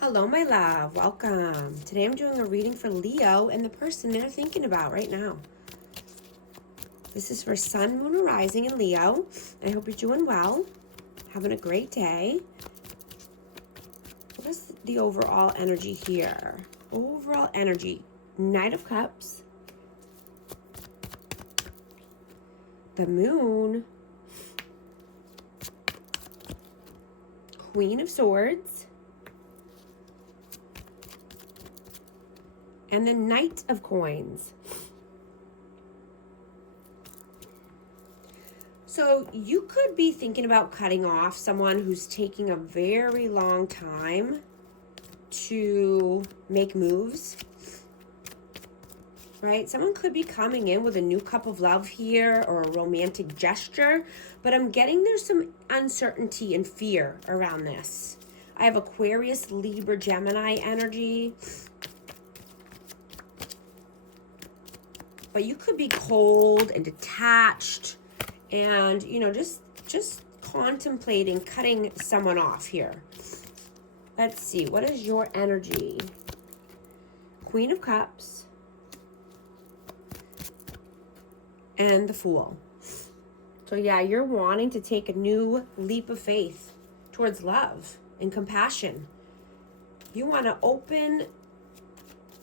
Hello, my love. Welcome. Today I'm doing a reading for Leo and the person they're thinking about right now. This is for Sun, Moon, or Rising in Leo. I hope you're doing well, having a great day. What is the overall energy here? Overall energy. Knight of Cups. The Moon. Queen of Swords. And the Knight of Coins. So you could be thinking about cutting off someone who's taking a very long time to make moves, right? Someone could be coming in with a new cup of love here or a romantic gesture, but I'm getting there's some uncertainty and fear around this. I have Aquarius, Libra, Gemini energy. But you could be cold and detached and, just contemplating cutting someone off here. Let's see. What is your energy? Queen of Cups. And the Fool. So, yeah, you're wanting to take a new leap of faith towards love and compassion. You want an open,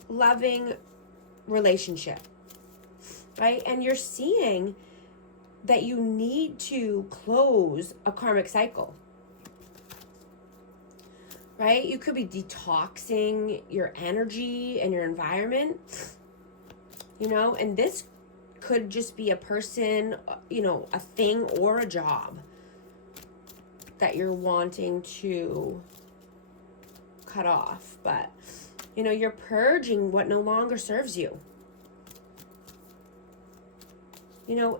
loving relationship. Right? And you're seeing that you need to close a karmic cycle. Right? You could be detoxing your energy and your environment. And this could just be a person, a thing or a job that you're wanting to cut off. But, you're purging what no longer serves you.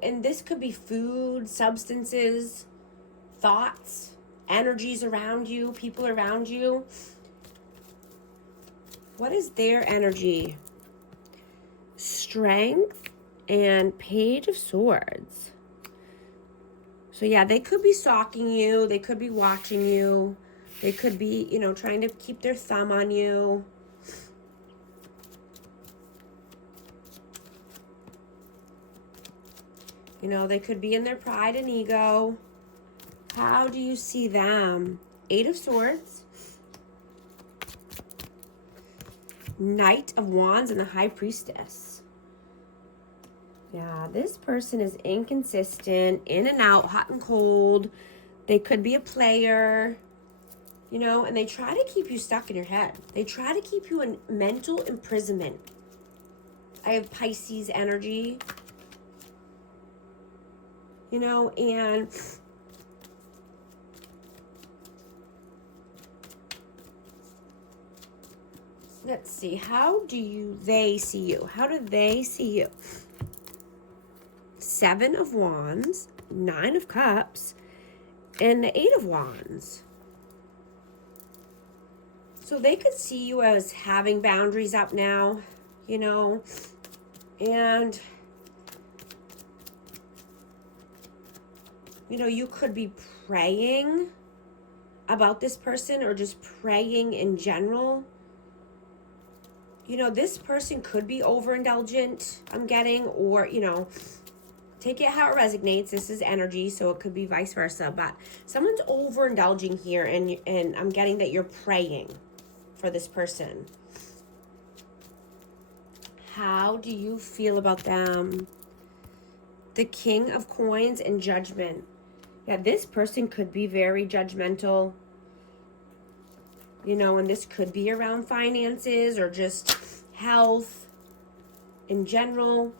And this could be food, substances, thoughts, energies around you, people around you. What is their energy? Strength and Page of Swords. So, yeah, they could be stalking you. They could be watching you. They could be, trying to keep their thumb on you. They could be in their pride and ego. How do you see them? Eight of Swords. Knight of Wands and the High Priestess. Yeah, this person is inconsistent, in and out, hot and cold. They could be a player, and they try to keep you stuck in your head. They try to keep you in mental imprisonment. I have Pisces energy. And let's see, how do they see you? How do they see you? Seven of Wands, Nine of Cups, and the Eight of Wands. So they could see you as having boundaries up now, and you could be praying about this person or just praying in general. This person could be overindulgent, I'm getting, or, take it how it resonates. This is energy, so it could be vice versa. But someone's overindulging here, and I'm getting that you're praying for this person. How do you feel about them? The King of Coins and Judgment. Yeah, this person could be very judgmental, and this could be around finances or just health in general.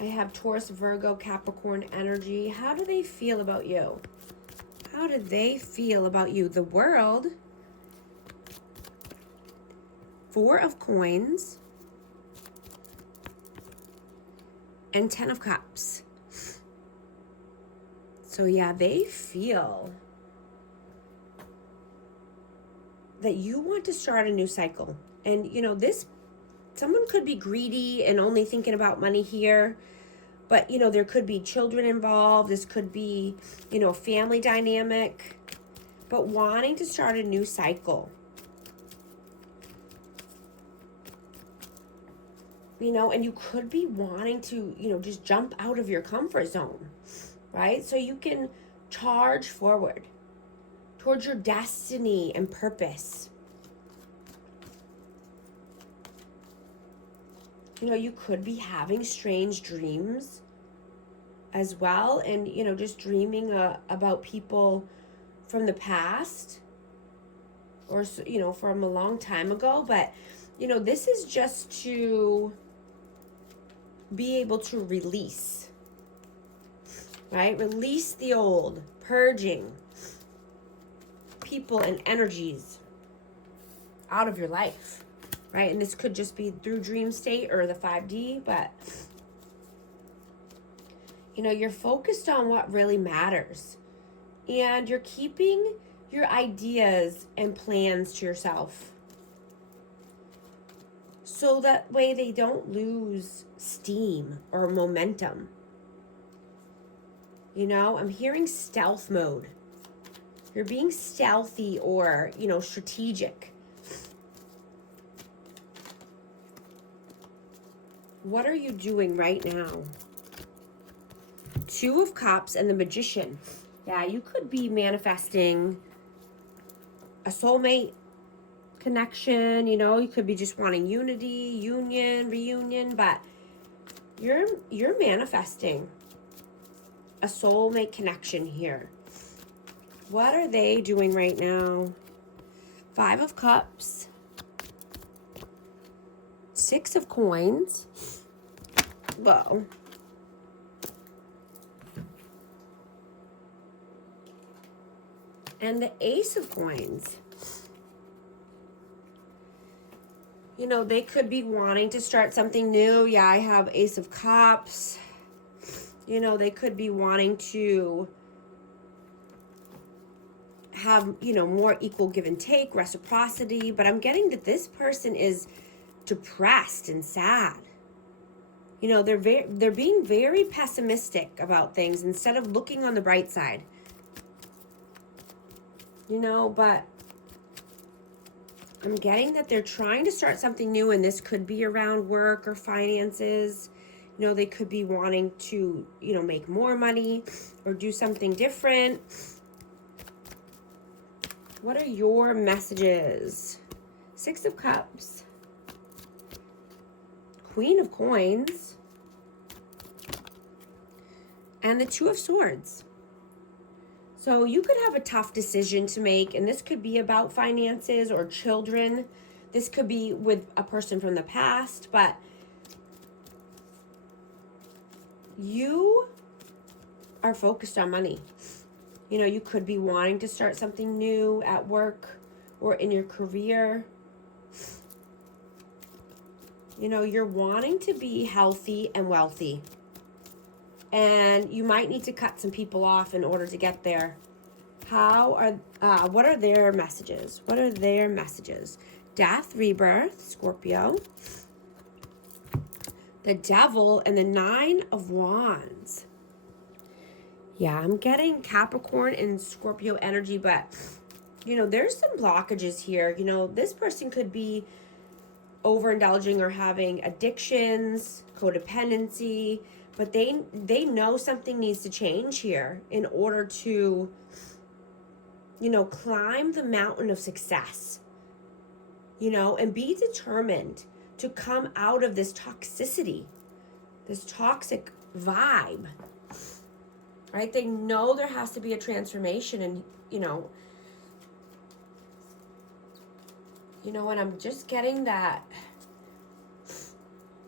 I have Taurus, Virgo, Capricorn energy. How do they feel about you? How do they feel about you? The World. Four of Coins. And 10 of Cups. So, yeah, they feel that you want to start a new cycle. And, someone could be greedy and only thinking about money here. But, you know, there could be children involved. This could be, you know, family dynamic. But wanting to start a new cycle. You know, and you could be wanting to, you know, just jump out of your comfort zone, right? So you can charge forward towards your destiny and purpose. You know, you could be having strange dreams as well, and, you know, just dreaming about people from the past or, you know, from a long time ago. But, you know, this is just to be able to release, right? Release the old, purging people and energies out of your life, right? And this could just be through dream state or the 5D, but, you know, you're focused on what really matters, and you're keeping your ideas and plans to yourself, so that way they don't lose steam or momentum. You know, I'm hearing stealth mode. You're being stealthy or, you know, strategic. What are you doing right now? 2 of Cups and the Magician. Yeah, you could be manifesting a soulmate connection. You know, you could be just wanting unity, union, reunion, but you're manifesting a soulmate connection here. What are they doing right now? 5 of Cups, 6 of Coins. Whoa. And the Ace of Coins. You know, they could be wanting to start something new. Yeah, I have Ace of Cups. You know, they could be wanting to have, you know, more equal give and take, reciprocity. But I'm getting that this person is depressed and sad. You know, they're being very pessimistic about things instead of looking on the bright side. You know, but I'm getting that they're trying to start something new, and this could be around work or finances. You know, they could be wanting to, you know, make more money or do something different. What are your messages? 6 of Cups. Queen of Coins. And the 2 of Swords. So you could have a tough decision to make, and this could be about finances or children. This could be with a person from the past, but you are focused on money. You know, you could be wanting to start something new at work or in your career. You know, you're wanting to be healthy and wealthy. And you might need to cut some people off in order to get there. What are their messages? What are their messages? Death, rebirth, Scorpio. The Devil and the 9 of Wands. Yeah, I'm getting Capricorn and Scorpio energy, but, you know, there's some blockages here. You know, this person could be overindulging or having addictions, codependency, but they know something needs to change here in order to, you know, climb the mountain of success, you know, and be determined to come out of this toxicity, this toxic vibe, right? They know there has to be a transformation, and, you know, and I'm just getting that,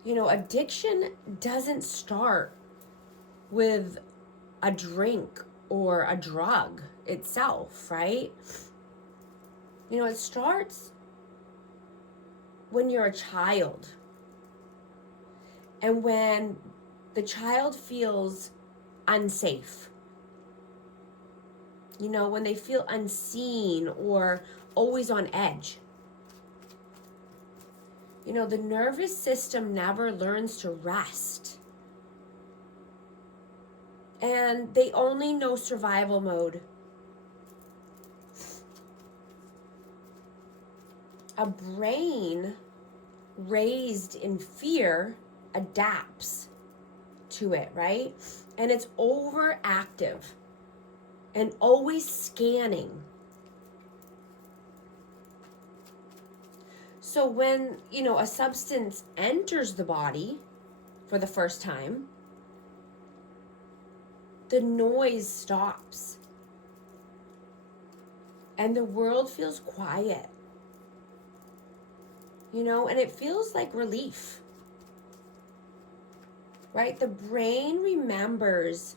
you know, addiction doesn't start with a drink or a drug itself, right? You know, it starts when you're a child. And when the child feels unsafe, you know, when they feel unseen or always on edge. You know, the nervous system never learns to rest. And they only know survival mode. A brain raised in fear adapts to it, right? And it's overactive and always scanning. So when, a substance enters the body for the first time, the noise stops. And the world feels quiet. And it feels like relief. Right? The brain remembers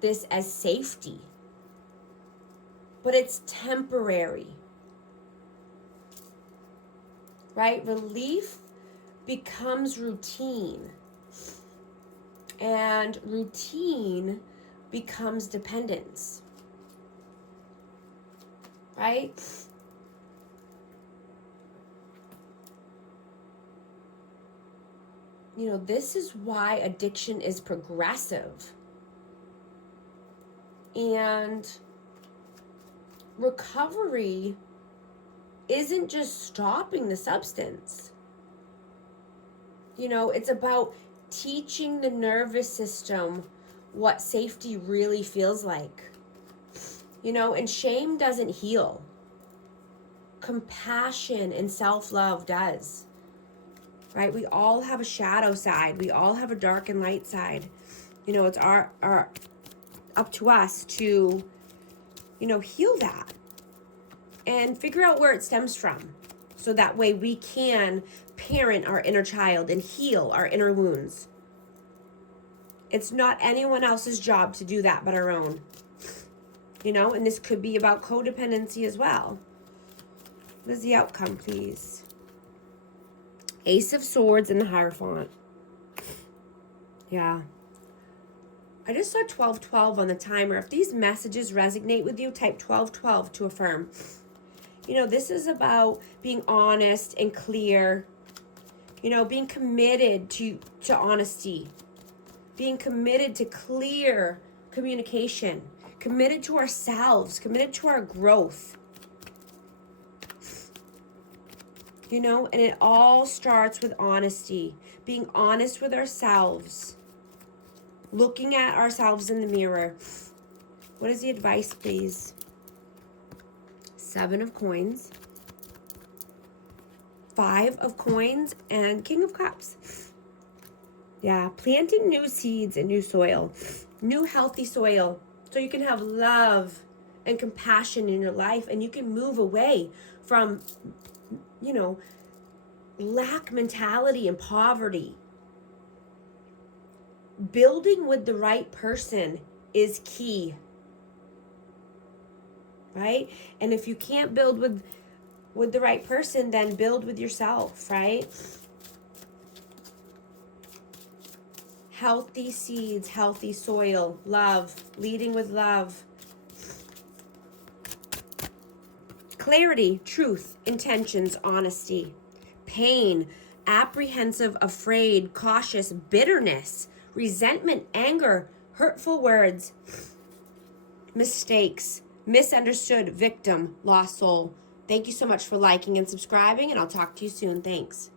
this as safety. But it's temporary. Right? Relief becomes routine. And routine becomes dependence. Right? This is why addiction is progressive. And recovery isn't just stopping the substance. It's about teaching the nervous system what safety really feels like. And shame doesn't heal. Compassion and self-love does. Right? We all have a shadow side. We all have a dark and light side. It's our up to us to, heal that and figure out where it stems from. So that way we can parent our inner child and heal our inner wounds. It's not anyone else's job to do that but our own. And this could be about codependency as well. What is the outcome, please? Ace of Swords and the Hierophant. Yeah. I just saw 1212 on the timer. If these messages resonate with you, type 1212 to affirm. This is about being honest and clear. Being committed to honesty. Being committed to clear communication. Committed to ourselves. Committed to our growth. And it all starts with honesty. Being honest with ourselves. Looking at ourselves in the mirror. What is the advice, please? 7 of Coins. 5 of Coins and King of Cups. Yeah, planting new seeds and new soil. New healthy soil. So you can have love and compassion in your life. And you can move away from lack mentality and poverty. Building with the right person is key. Right? And if you can't build with the right person, then build with yourself, right? Healthy seeds, healthy soil, love, leading with love. Clarity, truth, intentions, honesty. Pain, apprehensive, afraid, cautious, bitterness, resentment, anger, hurtful words, mistakes, misunderstood, victim, lost soul. Thank you so much for liking and subscribing, and I'll talk to you soon. Thanks.